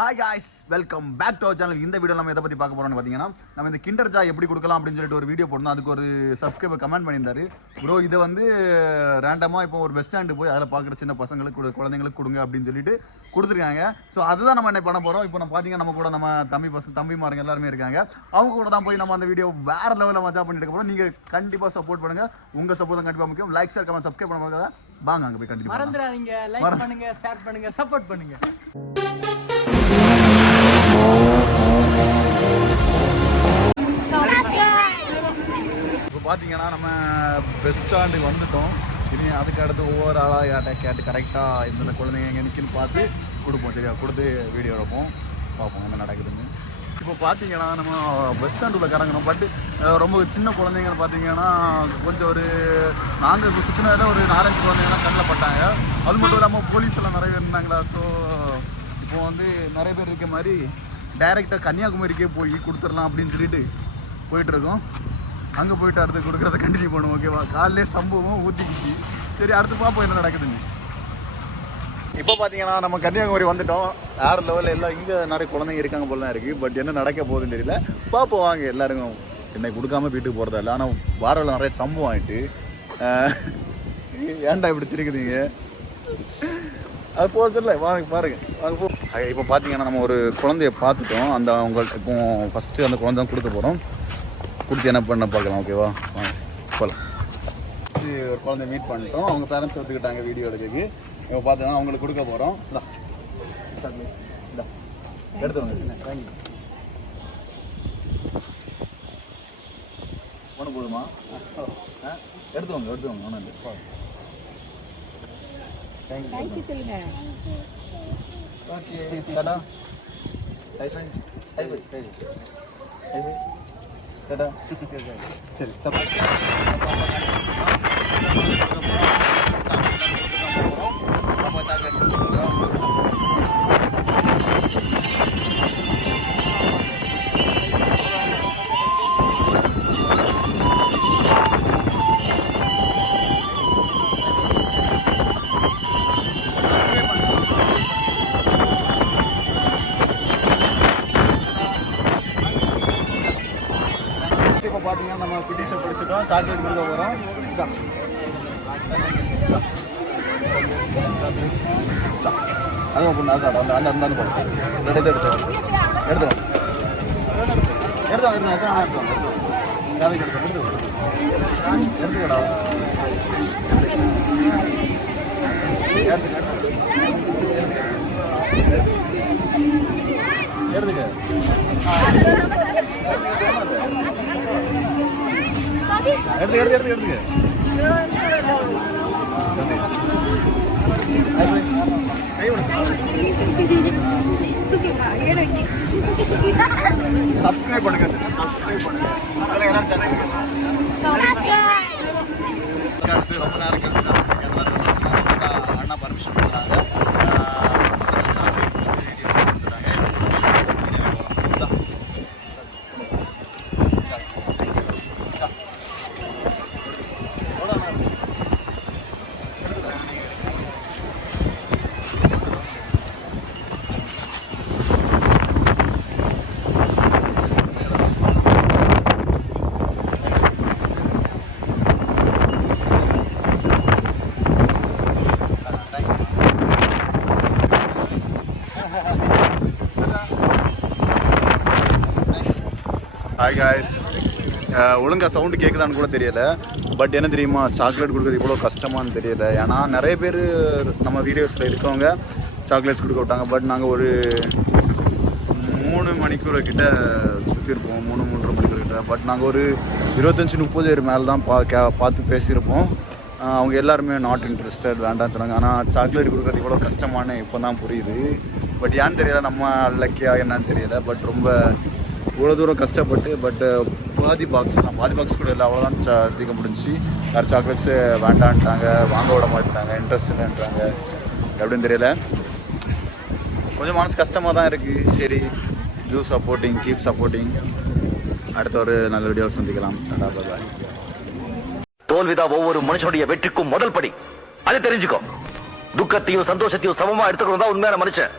Hi guys, welcome back to our channel. இந்த video நம்ம எதை பத்தி பார்க்க போறோம்னு பாத்தீங்கன்னா நம்ம இந்த கிண்டர் ஜாய் எப்படி கொடுக்கலாம் அப்படினு சொல்லிட்டு ஒரு வீடியோ போட்டோம். அதுக்கு ஒரு சப்ஸ்கிரைபர் கமெண்ட் பண்ணியிருந்தாரு. ப்ரோ இது வந்து ரேண்டமா இப்போ ஒரு பஸ் ஸ்டாண்ட் போய் அதில் பார்க்குற சின்ன பசங்களுக்கு குழந்தைங்களுக்கு கொடுங்க அப்படின்னு சொல்லிட்டு கொடுத்துருக்காங்க. ஸோ அதுதான் நம்ம என்ன பண்ண போறோம். இப்போ நம்ம பார்த்தீங்கன்னா நம்ம கூட நம்ம தம்பிமாருங்க எல்லாருமே இருக்காங்க. அவங்க கூட தான் போய் நம்ம அந்த வீடியோ வேற லெவலில் மஜா பண்ணிட்டு இருக்க போறோம். நீங்க கண்டிப்பா சப்போர்ட் பண்ணுங்க. உங்க சப்போர்ட் தான் கண்டிப்பா முக்கியம். லைக் ஷேர் கமெண்ட் சப்ஸ்கிரைப் பண்ணுங்க. வாங்க அங்க போய் கண்டிப்பா மறந்துடாதீங்க. லைக் பண்ணுங்க, ஷேர் பண்ணுங்க, சப்போர்ட் பண்ணுங்க. இப்போ பார்த்தீங்கன்னா நம்ம பஸ் ஸ்டாண்டுக்கு வந்துட்டோம். இனி அதுக்கு அடுத்து ஒவ்வொரு ஆளாக யார்ட்ட கேட்டு கரெக்டாக இந்த குழந்தைங்க எங்கே நிற்கின்னு பார்த்து கொடுப்போம். சரியா கொடுத்து வீடியோ எடுப்போம், பார்ப்போம் என்ன நடக்குதுன்னு. இப்போ பார்த்தீங்கன்னா நம்ம பஸ் ஸ்டாண்டுக்குள்ள கறங்கணும். பட்டு ரொம்ப சின்ன குழந்தைங்கன்னு பார்த்தீங்கன்னா கொஞ்சம் ஒரு நாங்கள் சுற்றினதில் ஒரு 4-5 குழந்தைங்கலாம் கண்ணில் பட்டாங்க. அது மட்டும் இல்லாமல் போலீஸ் எல்லாம் நிறைய பேர் இருந்தாங்களா. ஸோ இப்போ வந்து நிறைய பேர் இருக்க மாதிரி டைரெக்டாக கன்னியாகுமரிக்கே போய் கொடுத்துடலாம் அப்படின்னு சொல்லிட்டு போயிட்டுருக்கோம். அங்கே போயிட்டு அடுத்து கொடுக்குறத கண்டினியூ பண்ணுவோம். ஓகேவா? காலையிலே சம்பவம் ஊற்றிக்கிச்சு. சரி அடுத்து பார்ப்போம் என்ன நடக்குதுன்னு. இப்போ பார்த்தீங்கன்னா நம்ம கன்னியாகுமரி வந்துட்டோம். வேறு லெவலில் எல்லாம் இங்கே நிறைய குழந்தைங்க இருக்காங்க போல தான் இருக்குது. பட் என்ன நடக்க போகுதுன்னு தெரியல. பார்ப்போம் வாங்க. எல்லாருக்கும் என்னை கொடுக்காம வீட்டுக்கு போகிறதா இல்லை. ஆனால் வாரவில் நிறைய சம்பவம் ஆகிட்டு ஏன்டா இப்படி திருக்குதுங்க. அது போகிறதில்ல. வாங்க பாருங்க வாங்க போ. இப்போ பார்த்தீங்கன்னா நம்ம ஒரு குழந்தைய பார்த்துட்டோம். அந்த அவங்க இப்போ ஃபஸ்ட்டு அந்த குழந்தை தான் கொடுக்க போகிறோம். கொடுத்து என்ன பண்ண பார்க்கலாம். ஓகேவா? வாங்க போகலாம். ஒரு குழந்தைய மீட் பண்ணிட்டோம். அவங்க பேரண்ட்ஸ் எடுத்துக்கிட்டாங்க வீடியோ எடுக்கிறதுக்கு. இப்போ பார்த்தீங்கன்னா அவங்களுக்கு கொடுக்க போகிறோம். இல்லை எடுத்துவாங்க. தேங்க்யூ. ஒன்று போதுமா? எடுத்துவாங்க ஒன்று. தேங்க்யூ சொல்லுங்க. Okay tata. Hi bye. Tata. சரி நம்ம சாக்லேட் பார்த்தீங்கன்னா நம்ம குட்டீஸை பிடிச்சிட்டோம். சாக்லேட் கொடுக்க போகிறோம். அதுவும் பொண்ணு அதான் அந்த அந்த அந்த போகிறோம். எடுத்துவாங்க தேவைக்கு எடுத்துக்கடா. எடுத்துக்க. எடுத்துக்க. சப்ஸ்கிரைப் பண்ணுங்க. ரொம்ப நேரம் கழிச்சு அண்ணா பர்மிஷன் கொடுக்குறாங்க. Hi guys. ஒழுங்காக சவுண்டு கேட்குதான்னு கூட தெரியலை. பட் என்ன தெரியுமா, சாக்லேட் கொடுக்குறது இவ்வளோ கஷ்டமானு தெரியலை. ஏன்னா நிறைய பேர் நம்ம வீடியோஸில் இருக்கவங்க சாக்லேட்ஸ் கொடுக்க விட்டாங்க. பட் நாங்கள் ஒரு 3 மணிக்கூர் கிட்ட சுற்றிருப்போம். 3-3.5 மணிக்கூர் கிட்ட. பட் நாங்கள் ஒரு 25-30 பேர் மேலே தான் பார்த்து பேசியிருப்போம். அவங்க எல்லாருமே நாட் இன்ட்ரெஸ்டட், வேண்டாம்னு சொன்னாங்க. ஆனால் சாக்லேட் கொடுக்குறது இவ்வளோ கஷ்டமானு இப்போ தான் புரியுது. பட் ஏன்னு தெரியலை, நம்ம லக்கியாக என்னன்னு தெரியலை. பட் ரொம்ப இவ்வளோ தூரம் கஷ்டப்பட்டு பட் பாதி பாக்ஸ் கூட இல்லை, அவ்வளோதான் தீக்க முடிஞ்சிச்சு. வேறு சாக்லேட்ஸு வேண்டான்ட்டாங்க, வாங்க விட மாட்டாங்க, இன்ட்ரெஸ்ட் இல்லைன்றாங்க. எப்படின்னு தெரியல. கொஞ்சம் மனசு கஷ்டமாக தான் இருக்குது. சரி, யூ சப்போர்ட்டிங், கீப் சப்போர்ட்டிங். அடுத்த ஒரு நல்ல வீடியோவில் சந்திக்கலாம். பாய். தோல்விதான் ஒவ்வொரு மனுஷனுடைய வெற்றிக்கும் முதல் படி. அது தெரிஞ்சுக்கோ. துக்கத்தையும் சந்தோஷத்தையும் சமமா எடுத்துக்கணும் தான் உண்மையான மனுஷன்.